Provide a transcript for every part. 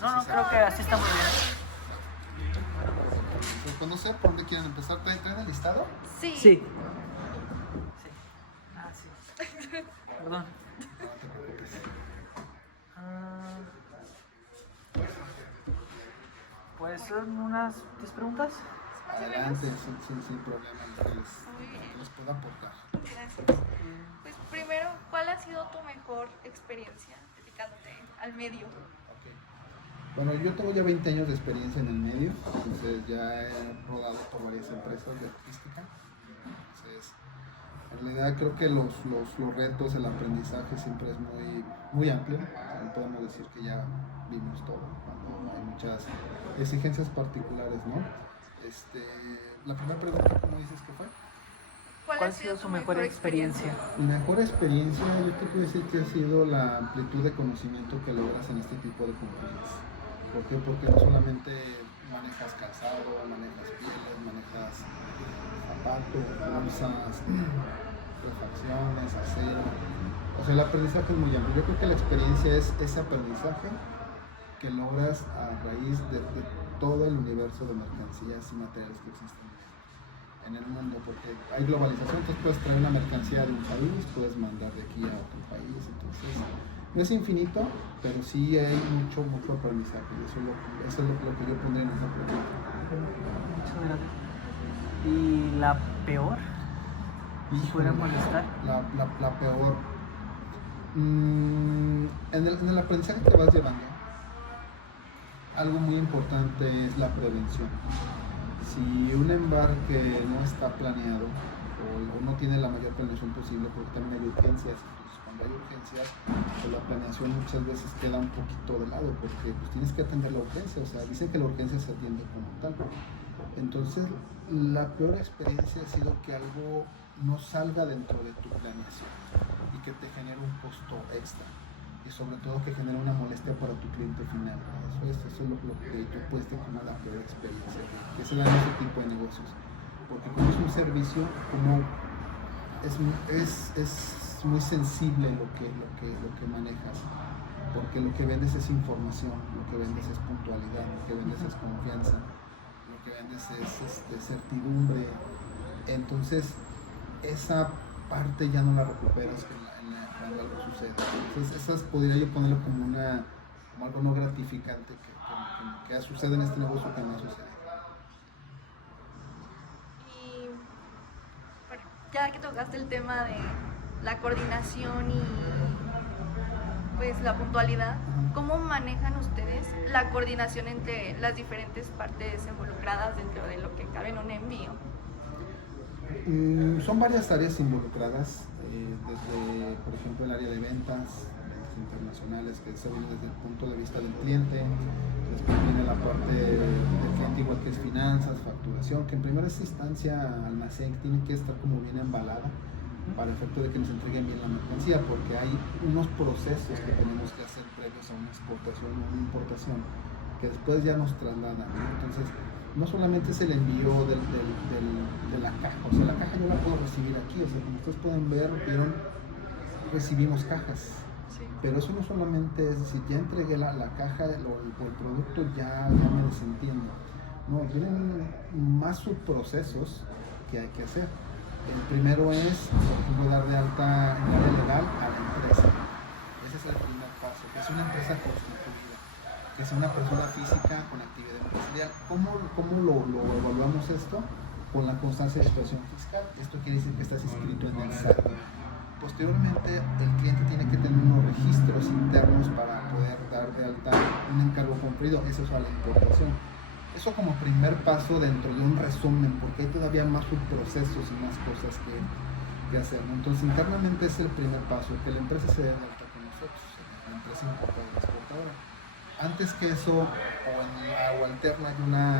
No, no, creo que así está muy bien. Pues no sé por dónde quieren empezar. ¿Traen el listado? Sí. Sí. Ah, sí. Perdón. No te preocupes. Ah, pues son unas 10 preguntas. Adelante, sin problema, Muy bien. les puedo aportar. Gracias. Pues primero, ¿cuál ha sido tu mejor experiencia dedicándote al medio? Ok. Bueno, yo tengo ya 20 años de experiencia en el medio, entonces ya he rodado por varias empresas de logística. Entonces, en realidad creo que los retos, el aprendizaje siempre es muy amplio. No podemos decir que ya vimos todo, cuando hay muchas exigencias particulares, ¿no? La primera pregunta, ¿cómo dices que fue? ¿Cuál ha sido su mejor experiencia? Mi mejor experiencia, yo te puedo decir que ha sido la amplitud de conocimiento que logras en este tipo de compañías. ¿Por qué? Porque no solamente manejas calzado, manejas pieles, manejas zapatos, bolsas, refacciones, acero. O sea, el aprendizaje es muy amplio. Yo creo que la experiencia es ese aprendizaje que logras a raíz de todo el universo de mercancías y materiales que existen en el mundo, porque hay globalización, entonces puedes traer una mercancía de un país, puedes mandar de aquí a otro país, entonces no es infinito, pero sí hay mucho aprendizaje, y eso es lo que yo pondré en esa pregunta. Muchas gracias. ¿Y la peor? ¿Puede molestar? La peor. En el aprendizaje que vas llevando, algo muy importante es la prevención. Si un embarque no está planeado o no tiene la mayor planeación posible, porque también hay urgencias, entonces cuando hay urgencias, pues la planeación muchas veces queda un poquito de lado, porque pues tienes que atender la urgencia, o sea, dicen que la urgencia se atiende como tal. Entonces, la peor experiencia ha sido que algo no salga dentro de tu planeación y que te genere un costo extra. Y sobre todo que genera una molestia para tu cliente final. Eso es lo que tú puedes tener como la peor experiencia que se da en ese tipo de negocios. Porque como es un servicio, como es muy sensible lo que manejas. Porque lo que vendes es información, lo que vendes es puntualidad, lo que vendes es confianza, lo que vendes es certidumbre. Entonces, esa parte ya no la recuperas cuando algo sucede. Entonces, esas podría yo ponerlo como algo no gratificante que sucede en este negocio que no sucede. Y bueno, ya que tocaste el tema de la coordinación y pues la puntualidad, ¿cómo manejan ustedes la coordinación entre las diferentes partes involucradas dentro de lo que cabe en un envío? Son varias áreas involucradas, desde, por ejemplo, el área de ventas internacionales, que se ve desde el punto de vista del cliente. Después viene la parte del cliente, igual que es finanzas, facturación, que en primera instancia almacén tiene que estar como bien embalada para el efecto de que nos entreguen bien la mercancía, porque hay unos procesos que tenemos que hacer previos a una exportación o una importación que después ya nos trasladan, ¿no? Entonces, no solamente es el envío de la caja, o sea, la caja yo la puedo recibir aquí, o sea, como ustedes pueden ver, recibimos cajas, Sí. pero eso no solamente es decir, ya entregué la caja o el producto, ya me desentiendo, no, vienen más subprocesos que hay que hacer. El primero es, por ejemplo, dar de alta en el área legal a la empresa. Ese es el primer paso, que es una empresa constituida, que sea una persona física con actividad empresarial. ¿Cómo lo evaluamos esto? Con la constancia de situación fiscal. Esto quiere decir que estás inscrito en el SAT. Posteriormente, el cliente tiene que tener unos registros internos para poder dar de alta un encargo cumplido. Eso es a la importación. Eso como primer paso dentro de un resumen, porque hay todavía más subprocesos y más cosas que hacer, ¿no? Entonces, internamente es el primer paso, que la empresa se dé de alta con nosotros, la empresa importadora y exportadora. Antes que eso, o alterna,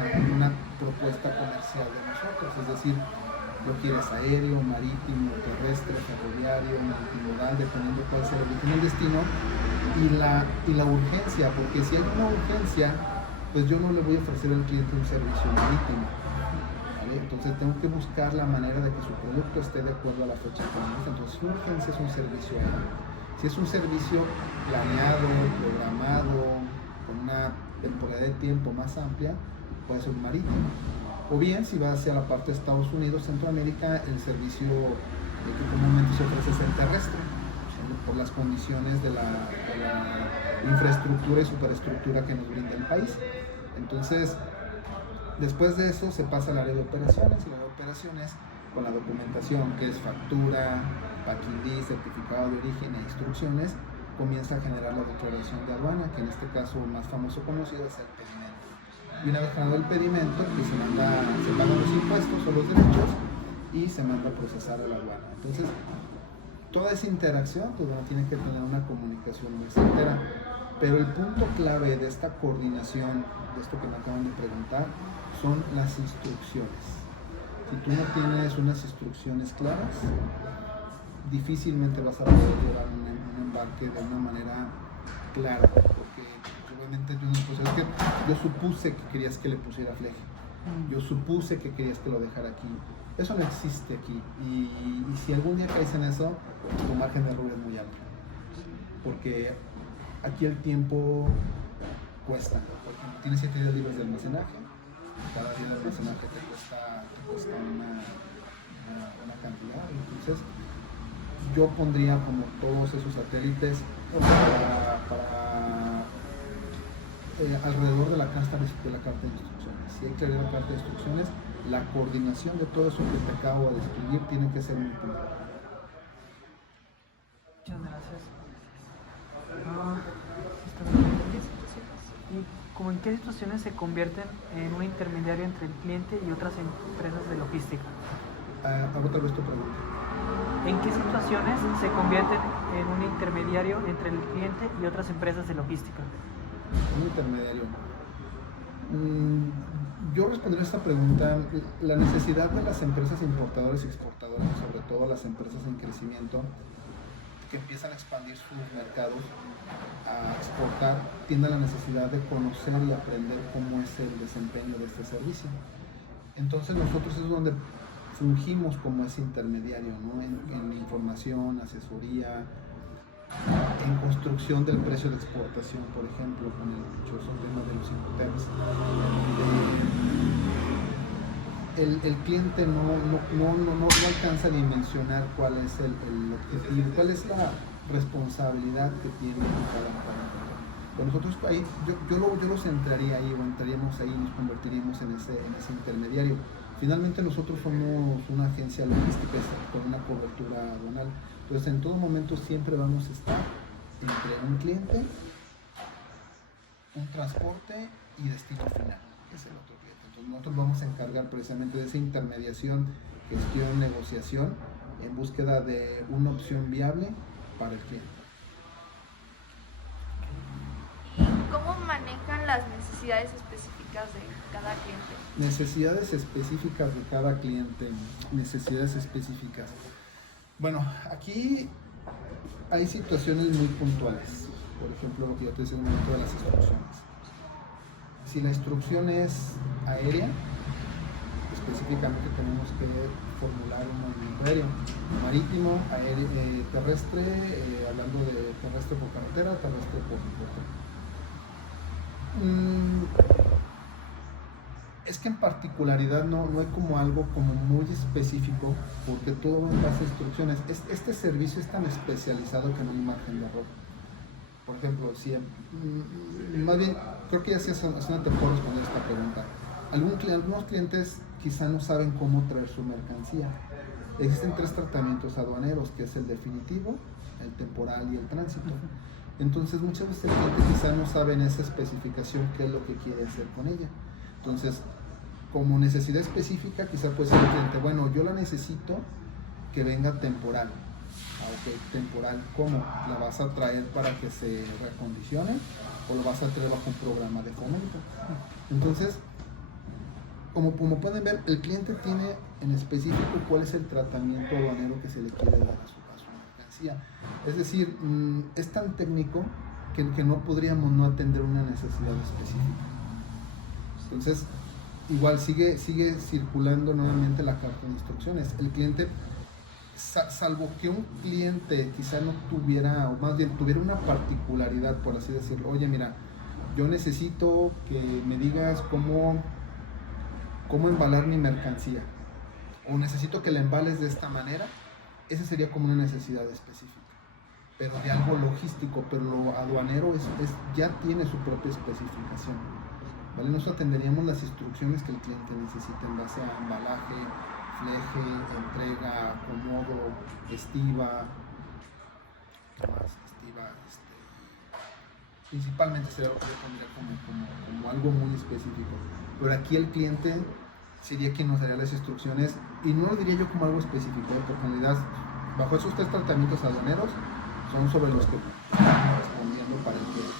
hay una propuesta comercial de nosotros, es decir, lo quieres aéreo, marítimo, terrestre, ferroviario, multimodal, dependiendo cuál sea el origen del destino, y la urgencia, porque si hay una urgencia, pues yo no le voy a ofrecer al cliente un servicio marítimo, ¿vale? Entonces tengo que buscar la manera de que su producto esté de acuerdo a la fecha que tenemos. Entonces, una urgencia es un servicio aéreo. Si es un servicio planeado, programado, con una temporada de tiempo más amplia, puede ser marítimo. O bien, si va hacia la parte de Estados Unidos, Centroamérica, el servicio que comúnmente se ofrece es el terrestre, por las condiciones de la infraestructura y superestructura que nos brinda el país. Entonces, después de eso se pasa al área de operaciones, y la área de operaciones con la documentación que es factura, packing list, certificado de origen e instrucciones, comienza a generar la declaración de aduana, que en este caso más famoso conocido es el pedimento. Y una vez generado el pedimento, pues se pagan los impuestos o los derechos y se manda a procesar a la aduana. Entonces, toda esa interacción, pues bueno, tiene que tener una comunicación muy certera. Pero el punto clave de esta coordinación, de esto que me acaban de preguntar, son las instrucciones. Si tú no tienes unas instrucciones claras, difícilmente vas a poder llevar un embarque de una manera clara, porque obviamente yo supuse que querías que le pusiera fleje, yo supuse que querías que lo dejara aquí. Eso no existe aquí, y si algún día caes en eso, tu margen de error es muy alto, porque aquí el tiempo cuesta. Porque tienes 7 días libres de almacenaje, cada día de almacenaje te cuesta una cantidad. Entonces yo pondría como todos esos satélites alrededor de la carta de instrucciones. Si hay claridad de la carta de instrucciones, la coordinación de todo eso que te acabo de describir tiene que ser muy importante. Muchas gracias. ¿Y como en qué situaciones se convierten en un intermediario entre el cliente y otras empresas de logística? Otra vez tu pregunta. ¿En qué situaciones se convierten en un intermediario entre el cliente y otras empresas de logística? Un intermediario. Yo responderé a esta pregunta. La necesidad de las empresas importadoras y exportadoras, sobre todo las empresas en crecimiento, que empiezan a expandir sus mercados, a exportar, tiene la necesidad de conocer y aprender cómo es el desempeño de este servicio. Entonces nosotros es donde fungimos como ese intermediario, ¿no? En información, asesoría, en construcción del precio de exportación, por ejemplo, con el dichoso tema de los Incoterms. El cliente no alcanza a dimensionar cuál es el objetivo, cuál es la responsabilidad que tiene cada empresa. Pues nosotros ahí, yo lo centraría ahí, o entraríamos ahí y nos convertiríamos en ese intermediario. Finalmente nosotros somos una agencia logística con una cobertura aduanal. Entonces en todo momento siempre vamos a estar entre un cliente, un transporte y destino final, que es el otro cliente. Entonces nosotros vamos a encargar precisamente de esa intermediación, gestión, negociación, en búsqueda de una opción viable para el cliente. ¿Cómo manejan las necesidades específicas de cada cliente? Necesidades específicas de cada cliente, necesidades específicas. Bueno, aquí hay situaciones muy puntuales. Por ejemplo, lo que yo te decía en el momento de las instrucciones. Si la instrucción es aérea, específicamente tenemos que formular un movimiento aéreo, marítimo, aéreo, terrestre, hablando de terrestre por carretera, terrestre por puerto. Es que en particularidad no hay como algo como muy específico, porque todo va en base a instrucciones. Este servicio es tan especializado que no hay margen de error. Por ejemplo, si más bien, creo que ya te puedo responder esta pregunta. Algunos clientes quizá no saben cómo traer su mercancía. Existen 3 tratamientos aduaneros, que es el definitivo, el temporal y el tránsito. Entonces muchas veces el cliente quizá no sabe en esa especificación qué es lo que quiere hacer con ella. Entonces, como necesidad específica, quizá puede ser el cliente, bueno, yo la necesito que venga temporal. Ok, temporal, ¿cómo? ¿La vas a traer para que se reacondicione o lo vas a traer bajo un programa de fomento? Entonces, como pueden ver, el cliente tiene en específico cuál es el tratamiento aduanero que se le quiere dar a su mercancía. Es decir, es tan técnico que no podríamos no atender una necesidad específica. Entonces, igual sigue circulando nuevamente la carta de instrucciones. El cliente, salvo que un cliente quizá no tuviera, o más bien tuviera una particularidad, por así decirlo, oye, mira, yo necesito que me digas cómo embalar mi mercancía, o necesito que la embales de esta manera. Esa sería como una necesidad específica, pero de algo logístico. Pero lo aduanero ya tiene su propia especificación, ¿vale? Nosotros atenderíamos las instrucciones que el cliente necesita en base a embalaje, fleje, entrega, acomodo, estiva, ¿qué más? Principalmente sería lo que yo pondría como algo muy específico. Pero aquí el cliente sería quien nos daría las instrucciones, y no lo diría yo como algo específico, porque en realidad bajo esos 3 tratamientos aduaneros son sobre los que estamos respondiendo para el cliente.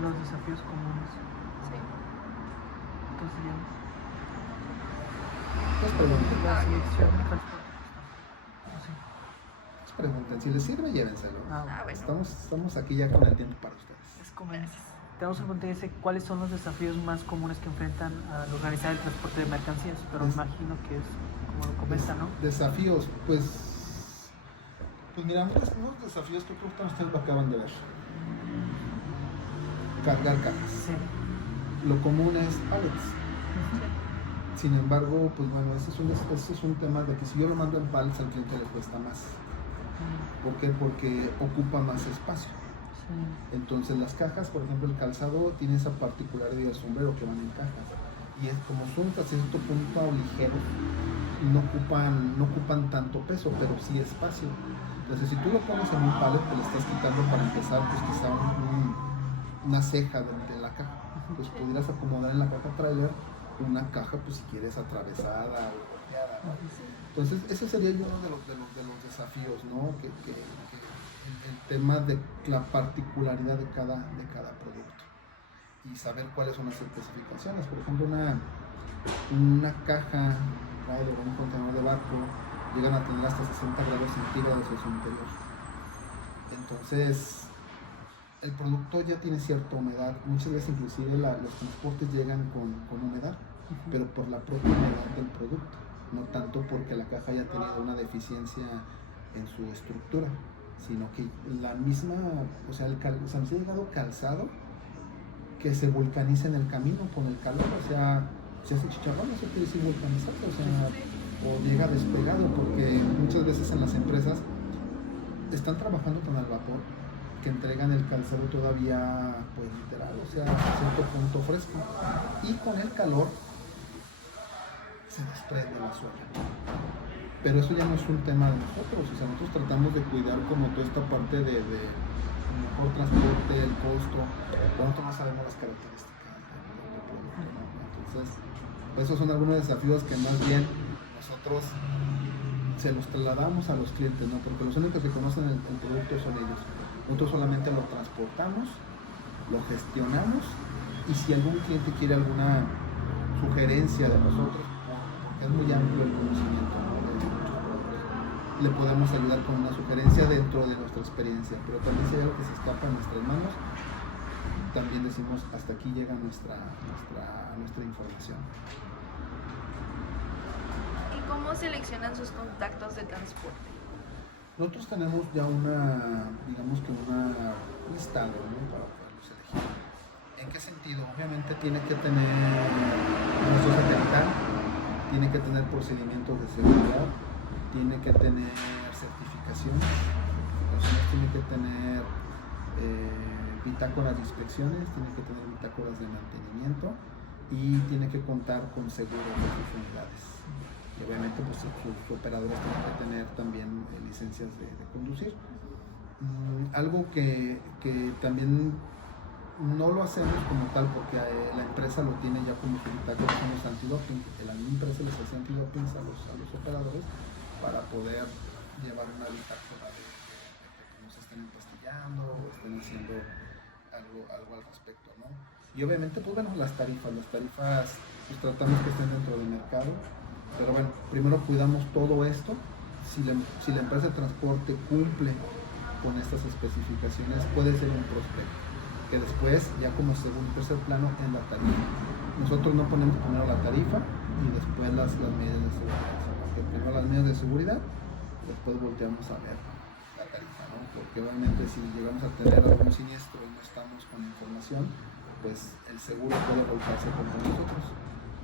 Los desafíos comunes. Sí. Entonces serían Pues pregunten, la selección de transporte. Sí. si les sirve, llévenselo. Ah, bueno. Estamos aquí ya con el tiempo para ustedes. Es como, Gracias. tenemos que preguntarse cuáles son los desafíos más comunes que enfrentan al organizar el transporte de mercancías, pero me imagino que es como lo comenta, ¿no? Desafíos, pues mira, unos desafíos que creo que ustedes lo acaban de ver. Cargar cajas. Sí. Lo común es pallets. Sin embargo, pues bueno, ese es un tema de que si yo lo mando en pallets al cliente le cuesta más. ¿Por qué? Porque ocupa más espacio. Sí. Entonces las cajas, por ejemplo, el calzado tiene esa particularidad del sombrero que van en cajas. Y es como son hasta cierto punto ligeros, no ocupan tanto peso, pero sí espacio. Entonces si tú lo pones en un pallet, te le estás quitando para empezar, pues quizá una ceja de la caja. Pues pudieras acomodar en la caja trailer una caja, pues si quieres atravesada o bloqueada, ¿no? Entonces ese sería uno de los desafíos, ¿no? Que el tema de la particularidad de cada producto y saber cuáles son las especificaciones. Por ejemplo, una caja trailer o un contenedor de barco llegan a tener hasta 60 grados centígrados en su interior. Entonces el producto ya tiene cierta humedad. Muchas veces inclusive los transportes llegan con humedad, pero por la propia humedad del producto, no tanto porque la caja haya tenido una deficiencia en su estructura, sino que la misma, o sea, nos ha llegado calzado que se vulcaniza en el camino con el calor, o sea, se hace chicharrón, eso quiere decir vulcanizado, o sea, o llega despegado, porque muchas veces en las empresas están trabajando con el vapor, que entregan el calzado todavía, pues literal, o sea, a cierto punto fresco, y con el calor se desprende la suela. Pero eso ya no es un tema de nosotros, o sea, nosotros tratamos de cuidar como toda esta parte de mejor transporte, el costo, pero nosotros no sabemos las características del producto, ¿no? Entonces, esos son algunos desafíos que más bien nosotros se los trasladamos a los clientes, ¿no? Porque los únicos que conocen el producto son ellos. Nosotros solamente lo transportamos, lo gestionamos, y si algún cliente quiere alguna sugerencia de nosotros, porque es muy amplio el conocimiento, ¿no?, de muchos productos, le podemos ayudar con una sugerencia dentro de nuestra experiencia. Pero también si hay algo que se escapa en nuestras manos, también decimos hasta aquí llega nuestra información. ¿Y cómo seleccionan sus contactos de transporte? Nosotros tenemos ya un listado, ¿no?, para poderlos elegir. ¿En qué sentido? Obviamente tiene que tener negocio satelital, tiene que tener procedimientos de seguridad, tiene que tener certificaciones, tiene que tener bitácoras de inspecciones, tiene que tener bitácoras de mantenimiento y tiene que contar con seguros de sus unidades. Y obviamente pues sus operadores tienen que tener también licencias de conducir. Algo que también no lo hacemos como tal porque la empresa lo tiene ya como su bitácora, como los antidoping. La misma empresa les hace antidoping a los operadores para poder llevar una bitácora de que no se estén empastillando o estén haciendo algo al respecto, ¿no? Y obviamente pues bueno, las tarifas pues tratamos que estén dentro del mercado. Pero bueno, primero cuidamos todo esto. Si la empresa de transporte cumple con estas especificaciones, puede ser un prospecto, que después, ya como segundo tercer plano, en la tarifa. Nosotros no ponemos primero la tarifa y después las medidas de seguridad, sino que primero las medidas de seguridad, después volteamos a ver la tarifa, ¿no? porque obviamente si llegamos a tener algún siniestro y no estamos con información, pues el seguro puede volcarse contra nosotros.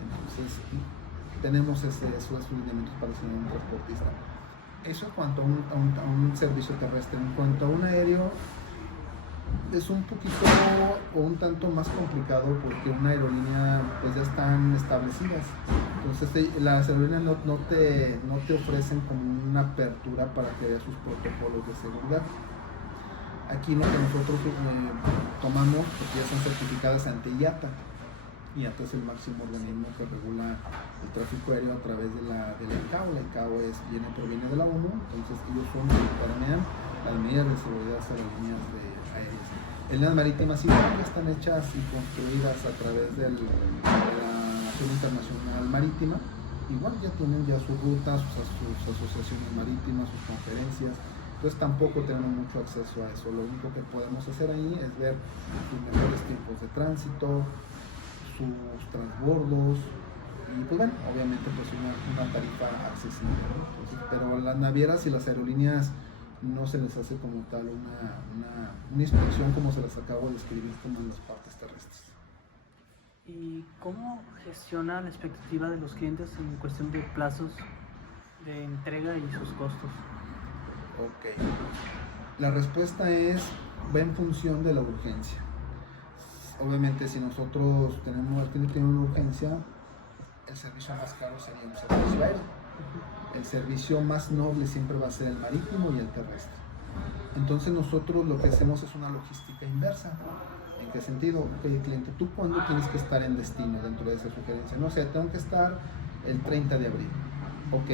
Entonces tenemos esos lineamientos para ser un transportista. Eso en cuanto a un servicio terrestre. En cuanto a un aéreo, es un poquito o un tanto más complicado porque una aerolínea pues ya están establecidas. Entonces las aerolíneas no te ofrecen como una apertura para que veas sus protocolos de seguridad. Aquí lo que nosotros tomamos, porque ya están certificadas ante IATA. IATA es el máximo organismo que regula el tráfico aéreo a través de la ICAO. La ICAO proviene de la ONU, entonces ellos son los que determinan las medidas de seguridad de las líneas aéreas. En las marítimas igual están hechas y construidas a través de la Asociación Internacional Marítima. Igual ya tienen sus rutas, sus asociaciones marítimas, sus conferencias. Entonces tampoco tenemos mucho acceso a eso. Lo único que podemos hacer ahí es ver sus mejores tiempos de tránsito, sus transbordos y pues bueno, obviamente pues una tarifa accesible, ¿no? Entonces, pero a las navieras y las aerolíneas no se les hace como tal una inspección como se las acabo de describir como en las partes terrestres. ¿Y cómo gestiona la expectativa de los clientes en cuestión de plazos de entrega y sus costos? Ok, la respuesta va en función de la urgencia. Obviamente si nosotros el cliente tiene una urgencia, el servicio más caro sería un servicio aéreo. El servicio más noble siempre va a ser el marítimo y el terrestre. Entonces nosotros lo que hacemos es una logística inversa. ¿En qué sentido? Okay, cliente, ¿tú cuándo tienes que estar en destino dentro de esa sugerencia? No sé, tengo que estar el 30 de abril. Ok,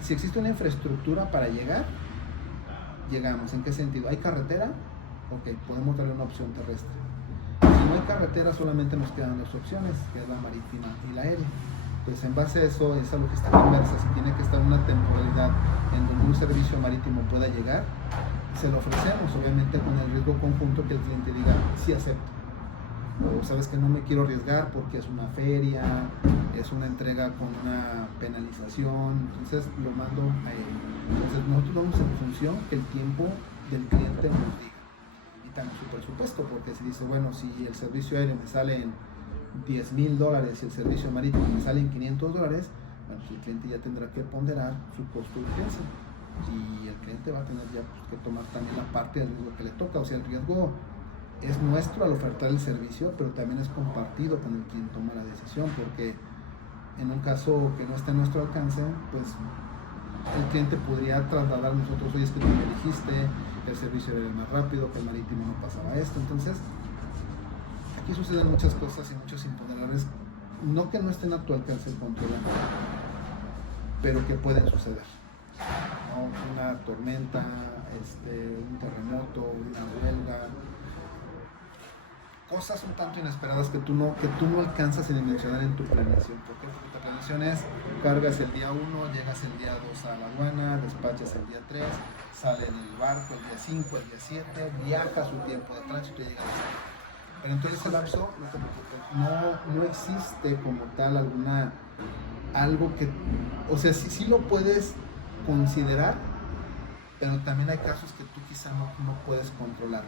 si existe una infraestructura para llegar, llegamos. ¿En qué sentido? ¿Hay carretera? Ok, podemos darle una opción terrestre. Si no hay carretera, solamente nos quedan dos opciones, que es la marítima y la aérea. Pues en base a eso, esa logística inversa, si tiene que estar una temporalidad en donde un servicio marítimo pueda llegar, se lo ofrecemos, obviamente con el riesgo conjunto que el cliente diga, sí acepto. O sabes que no me quiero arriesgar porque es una feria, es una entrega con una penalización, entonces lo mando a él. Entonces nosotros vamos en función que el tiempo del cliente nos diga. Y también su presupuesto, porque si dice, bueno, si el servicio aéreo me sale en $10,000 y el servicio marítimo me sale en $500, bueno, pues el cliente ya tendrá que ponderar su costo de urgencia. Y el cliente va a tener ya pues, que tomar también la parte del riesgo que le toca. O sea, el riesgo es nuestro al ofertar el servicio, pero también es compartido con el quien toma la decisión, porque en un caso que no esté en nuestro alcance, pues el cliente podría trasladar a nosotros, oye, es que tú me dijiste que el servicio era más rápido, que el marítimo no pasaba esto. Entonces, aquí suceden muchas cosas y muchos imponderables, no que no estén a tu alcance el controlar, pero que pueden suceder. ¿No? Una tormenta, un terremoto, una huelga, cosas un tanto inesperadas que tú no alcanzas a dimensionar en tu planeación. ¿Por qué? Porque tu planeación es, cargas el día 1, llegas el día 2 a la aduana, despachas el día 3, sale en el barco el día 5, el día 7, viajas un tiempo de tránsito y llegas a la. Pero entonces ese lapso, no te preocupes, no existe como tal algo que, o sea, sí lo puedes considerar, pero también hay casos que tú quizá no puedes controlar.